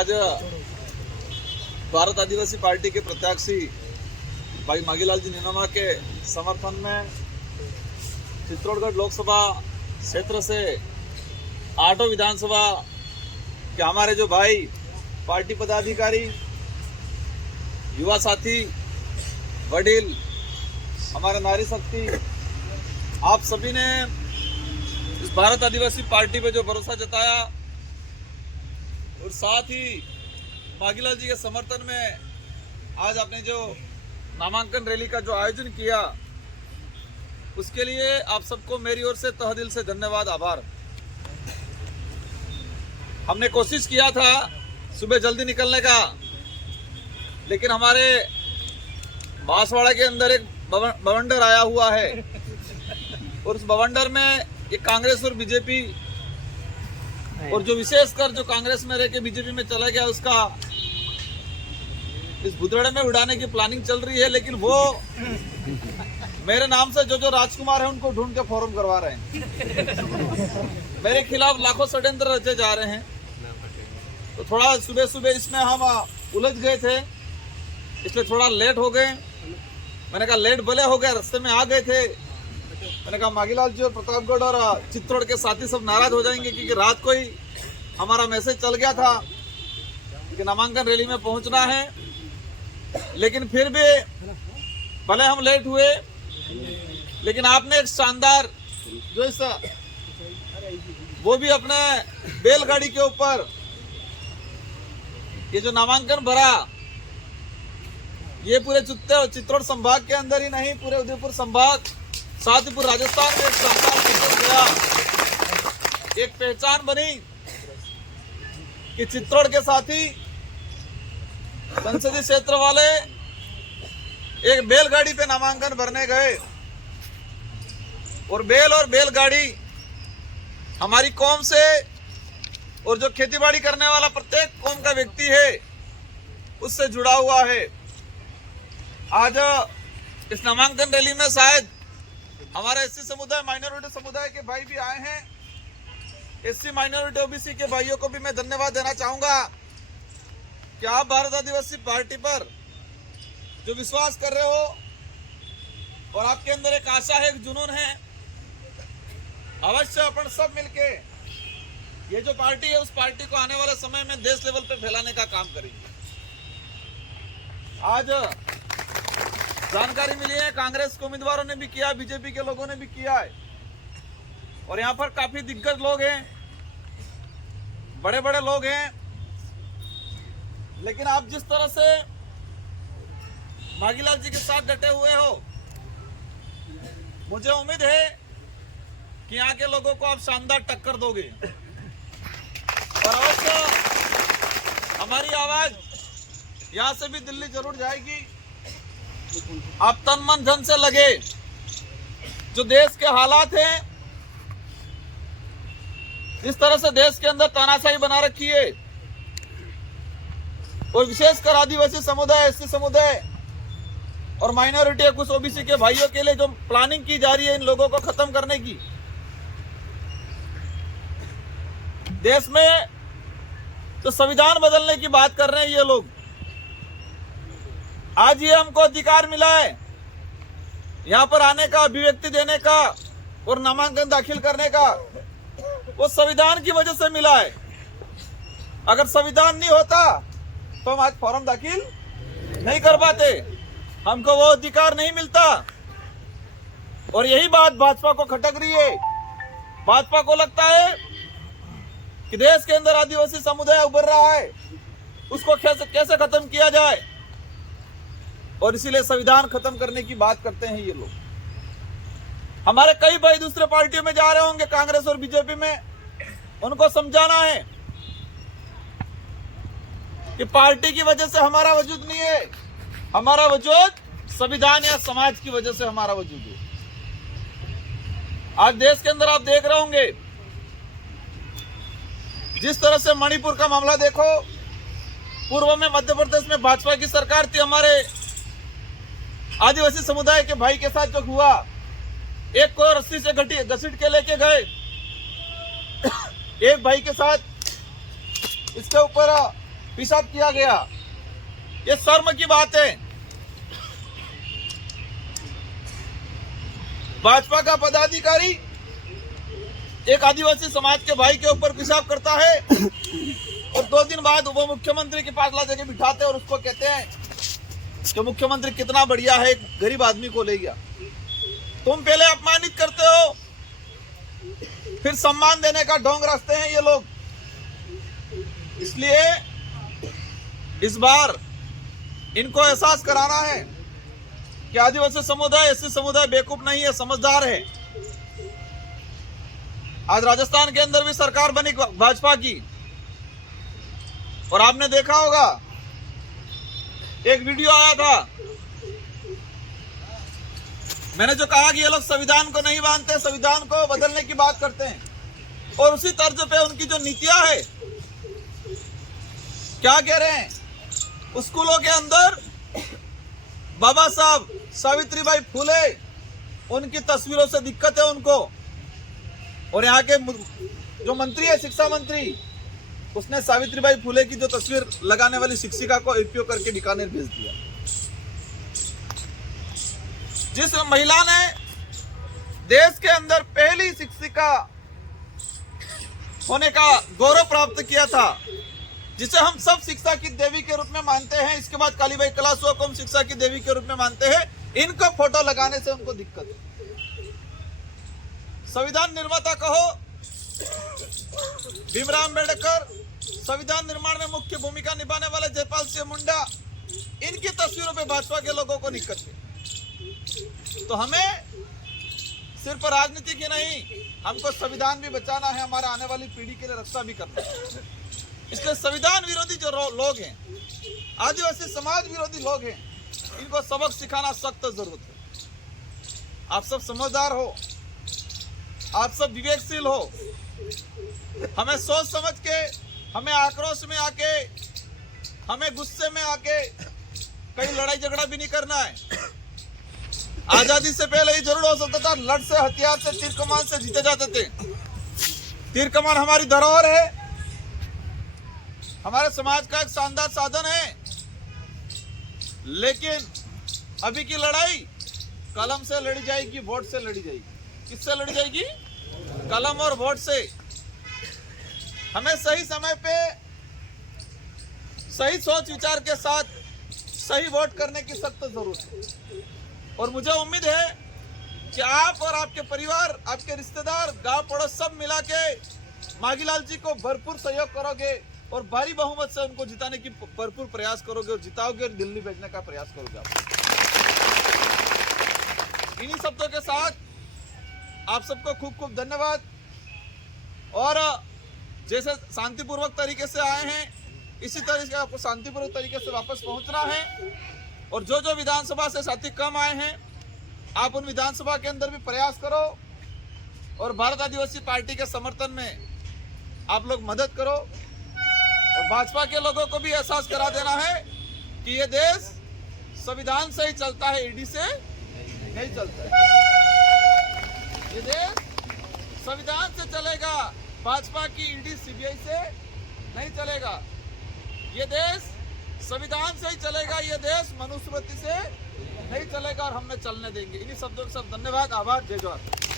आज भारत आदिवासी पार्टी के प्रत्याशी भाई मांगीलाल जी निनामा के समर्थन में चित्तौड़गढ़ लोकसभा क्षेत्र से 8 विधानसभा के हमारे जो भाई पार्टी पदाधिकारी, युवा साथी, वडील, हमारे नारी शक्ति, आप सभी ने इस भारत आदिवासी पार्टी पे जो भरोसा जताया और साथ ही मांगीलाल जी के समर्थन में आज आपने जो नामांकन रैली का जो आयोजन किया, उसके लिए आप सबको मेरी ओर से तहे दिल से धन्यवाद, आभार। हमने कोशिश किया था सुबह जल्दी निकलने का, लेकिन हमारे बांसवाड़ा के अंदर एक बवंडर आया हुआ है और उस बवंडर में ये कांग्रेस और बीजेपी और जो विशेषकर जो कांग्रेस में रह के बीजेपी में चला गया, उसका इस भुदड़े में उड़ाने की प्लानिंग चल रही है। लेकिन वो मेरे नाम से जो राजकुमार है उनको ढूंढ के फॉर्म करवा रहे हैं। मेरे खिलाफ लाखों षड्यंत्र रचे जा रहे हैं। तो थोड़ा सुबह सुबह इसमें हम उलझ गए थे, इसलिए थोड़ा लेट हो गए। मैंने कहा लेट भले हो गया, रास्ते में आ गए थे। मैंने कहा मांगीलाल जी और प्रतापगढ़ और चित्तौड़ के साथी सब नाराज हो जाएंगे, क्योंकि रात को ही हमारा मैसेज चल गया था कि नामांकन रैली में पहुंचना है। लेकिन फिर भी भले हम लेट हुए, लेकिन आपने एक शानदार जो इस वो भी अपने बैलगाड़ी के ऊपर ये जो नामांकन भरा, ये पूरे चित्तौड़ संभाग के अंदर ही नहीं, पूरे उदयपुर संभाग, साथ ही पूरे राजस्थान में एक शानदार गया, एक पहचान बनी कि चित्तौड़ के साथी संसदीय क्षेत्र वाले एक बैलगाड़ी पे नामांकन भरने गए और बैलगाड़ी हमारी कौम से और जो खेतीबाड़ी करने वाला प्रत्येक कौम का व्यक्ति है उससे जुड़ा हुआ है। आज इस नामांकन रैली में शायद हमारे एससी समुदाय, माइनॉरिटी समुदाय के भाई भी आए हैं। एससी, माइनॉरिटी, ओबीसी के भाइयों को भी मैं धन्यवाद देना चाहूंगा कि आप भारत आदिवासी पार्टी पर जो विश्वास कर रहे हो और आपके अंदर एक आशा है, एक जुनून है। अवश्य अपन सब मिलके ये जो पार्टी है, उस पार्टी को आने वाले समय में देश लेवल पे फैलाने का काम करेंगे। आज जानकारी मिली है, कांग्रेस के उम्मीदवारों ने भी किया, बीजेपी के लोगों ने भी किया है और यहाँ पर काफी दिग्गज लोग हैं, बड़े बड़े लोग हैं। लेकिन आप जिस तरह से मांगीलाल जी के साथ डटे हुए हो, मुझे उम्मीद है कि यहाँ के लोगों को आप शानदार टक्कर दोगे और अवश्य हमारी आवाज यहाँ से भी दिल्ली जरूर जाएगी। आप तन मन धन से लगे, जो देश के हालात हैं, जिस तरह से देश के अंदर तानाशाही बना रखी है और विशेषकर आदिवासी समुदाय, एससी समुदाय और माइनॉरिटी या कुछ ओबीसी के भाइयों के लिए जो प्लानिंग की जा रही है इन लोगों को खत्म करने की, देश में तो संविधान बदलने की बात कर रहे हैं ये लोग। आज ये हमको अधिकार मिला है यहाँ पर आने का, अभिव्यक्ति देने का और नामांकन दाखिल करने का, वो संविधान की वजह से मिला है। अगर संविधान नहीं होता तो हम आज फॉर्म दाखिल नहीं कर पाते, हमको वो अधिकार नहीं मिलता। और यही बात भाजपा को खटक रही है। भाजपा को लगता है कि देश के अंदर आदिवासी समुदाय उभर रहा है, उसको कैसे खत्म किया जाए, और इसीलिए संविधान खत्म करने की बात करते हैं ये लोग। हमारे कई भाई दूसरे पार्टियों में जा रहे होंगे, कांग्रेस और बीजेपी में, उनको समझाना है कि पार्टी की वजह से हमारा वजूद नहीं है, हमारा वजूद संविधान या समाज की वजह से हमारा वजूद है। आज देश के अंदर आप देख रहे होंगे, जिस तरह से मणिपुर का मामला देखो, पूर्व में मध्य प्रदेश में भाजपा की सरकार थी, हमारे आदिवासी समुदाय के भाई के साथ जो हुआ, एक को रस्सी से घसीट के लेके गए, एक भाई के साथ इसके ऊपर पेशाब किया गया। ये शर्म की बात है। भाजपा का पदाधिकारी एक आदिवासी समाज के भाई के ऊपर पेशाब करता है और 2 दिन बाद उप मुख्यमंत्री के पास ला जाके बिठाते हैं और उसको कहते हैं कि मुख्यमंत्री कितना बढ़िया है, एक गरीब आदमी को ले गया। तुम पहले अपमानित करते हो, फिर सम्मान देने का ढोंग रचते हैं ये लोग। इसलिए इस बार इनको एहसास कराना है कि आदिवासी समुदाय, एससी समुदाय बेवकूफ नहीं है, समझदार है। आज राजस्थान के अंदर भी सरकार बनी भाजपा की और आपने देखा होगा एक वीडियो आया था। मैंने जो कहा कि ये लोग संविधान को नहीं मानते, संविधान को बदलने की बात करते हैं और उसी तर्ज पे उनकी जो नीतियां है, क्या कह रहे हैं, स्कूलों के अंदर बाबा साहब सावित्रीबाई फुले उनकी तस्वीरों से दिक्कत है उनको। और यहाँ के जो मंत्री है, शिक्षा मंत्री, उसने सावित्रीबाई फुले की जो तस्वीर लगाने वाली शिक्षिका को उपयोग करके बीकानेर भेज दिया। जिस महिला ने देश के अंदर पहली शिक्षिका होने का गौरव प्राप्त किया था, जिसे हम सब शिक्षा की देवी के रूप में मानते हैं, इसके बाद कालीबाई कलासुआ को हम शिक्षा की देवी के रूप में मानते हैं, इनको फोटो लगाने से उनको दिक्कत है। संविधान निर्माता कहो भीमराव अम्बेडकर, संविधान निर्माण में मुख्य भूमिका निभाने वाले जयपाल सिंह मुंडा, इनकी तस्वीरों पे भाजपा के लोगों को दिक्कत है। तो हमें सिर्फ राजनीति की नहीं, हमको संविधान भी बचाना है, हमारे आने वाली पीढ़ी के लिए रक्षा भी करना है। इसलिए संविधान विरोधी जो लोग हैं, आदिवासी समाज विरोधी लोग हैं, इनको सबक सिखाना सख्त जरूरत है। आप सब समझदार हो, आप सब विवेकशील हो। हमें सोच समझ के, हमें आक्रोश में आके, हमें गुस्से में आके कहीं लड़ाई झगड़ा भी नहीं करना है। आजादी से पहले ही जरूर हो सकता था लड़ से, हथियार से, तीर कमान से जीते जाते थे। तीर कमान हमारी धरोहर है, हमारे समाज का एक शानदार साधन है। लेकिन अभी की लड़ाई कलम से लड़ी जाएगी, वोट से लड़ी जाएगी। किससे लड़ी जाएगी? कलम और वोट से। हमें सही समय पे सही सोच विचार के साथ सही वोट करने की सख्त जरूरत है। और मुझे उम्मीद है कि आप और आपके परिवार, आपके रिश्तेदार, गांव पड़ोस सब मिला के माघीलाल जी को भरपूर सहयोग करोगे और भारी बहुमत से उनको जिताने की भरपूर प्रयास करोगे और जिताओगे और दिल्ली भेजने का प्रयास करोगे। इन्हीं शब्दों के साथ आप सबको खूब खूब धन्यवाद। और जैसे शांतिपूर्वक तरीके से आए हैं, इसी तरह से आपको शांतिपूर्वक तरीके से वापस पहुंचना है। और जो जो विधानसभा से साथी कम आए हैं, आप उन विधानसभा के अंदर भी प्रयास करो और भारत आदिवासी पार्टी के समर्थन में आप लोग मदद करो। और भाजपा के लोगों को भी एहसास करा देना है कि ये देश संविधान से ही चलता है, ईडी से नहीं चलता है। ये देश संविधान से चलेगा, भाजपा की ईडी सीबीआई से नहीं चलेगा। ये देश संविधान से ही चलेगा, ये देश मनुस्मृति से नहीं चलेगा और हमने चलने देंगे। इन्हीं शब्दों के साथ धन्यवाद, आभार, जय जवाहर।